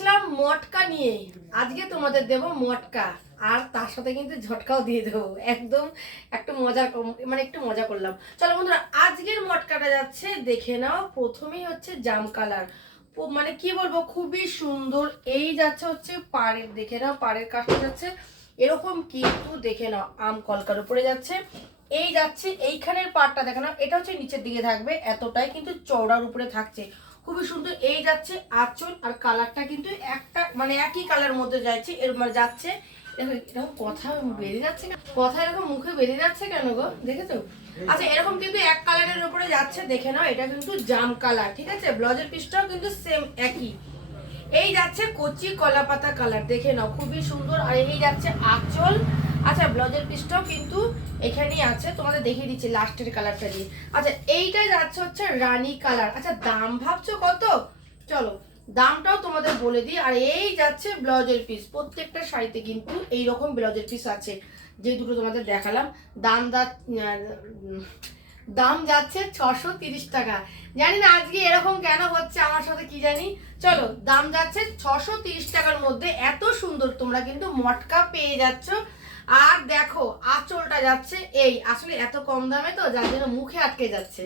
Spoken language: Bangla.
আসলাম মটকা নিয়ে। আজকে তোমাদের দেব মটকা, আর তার সাথে কিন্তু ঝটকাও দিয়ে দেবো। একদম একটু মজা মানে একটু মজা করলাম। চলো বন্ধুরা, আজকের মটকাটা যাচ্ছে, দেখে নাও। প্রথমেই হচ্ছে জাম কালার। মানে কি বলব, খুবই সুন্দর। এই যাচ্ছে হচ্ছে পাড়ের, দেখে নাও, পাড়ের কাজটা যাচ্ছে। এরকম কিন্তু দেখে নাও, আম কলকার উপরে যাচ্ছে। এই যাচ্ছে, এইখানের পাটটা দেখে নাও। এটা হচ্ছে নিচের দিকে থাকবে, এতটাই কিন্তু চওড়ার উপরে থাকছে। খুবই সুন্দর। এই যাচ্ছে আঁচল আর কালারটা কিন্তু একটা মানে একই কালার মধ্যে যাচ্ছে, এর মানে যাচ্ছে। এরকম কথা বেরিয়ে যাচ্ছে কথা এরকম মুখে বেরিয়ে যাচ্ছে কেন গো? দেখেছ? আচ্ছা এরকম কিন্তু এক কালারের উপরে যাচ্ছে, দেখে নাও, এটা কিন্তু জাম কালার, ঠিক আছে? ব্লাউজের পিসটাও কিন্তু সেম একই। এই যাচ্ছে কচি কলা পাতা কালার, দেখে নাও, খুবই সুন্দর। আর এই যাচ্ছে আঁচল আচ্ছা ব্লাউজের পিসটাও কিন্তু এখানেই আছে। তোমাদের দেখিয়ে দিচ্ছি লাস্টের কালারটা দিয়ে। আচ্ছা এইটা যাচ্ছে হচ্ছে রানী কালার আচ্ছা দাম ভাবছ কত? চলো, দামটাও তোমাদের বলে দিই। আর এই যাচ্ছে ব্লাউজের পিস প্রত্যেকটা শাড়িতে কিন্তু এই রকম ব্লাউজের পিস আছে। যে দুটো তোমাদের দেখালাম। দাম দাম যাচ্ছে ছশো তিরিশ টাকা। জানি না আজকে এরকম কেন হচ্ছে আমার সাথে কি জানি। চলো, দাম যাচ্ছে ছশো তিরিশ টাকার মধ্যে। এত সুন্দর তোমরা কিন্তু মটকা পেয়ে যাচ্ছ। আর দেখো, আঁচলটা যাচ্ছে এই। আসলে এত কম দামে তো যার জন্য মুখে আটকে যাচ্ছে।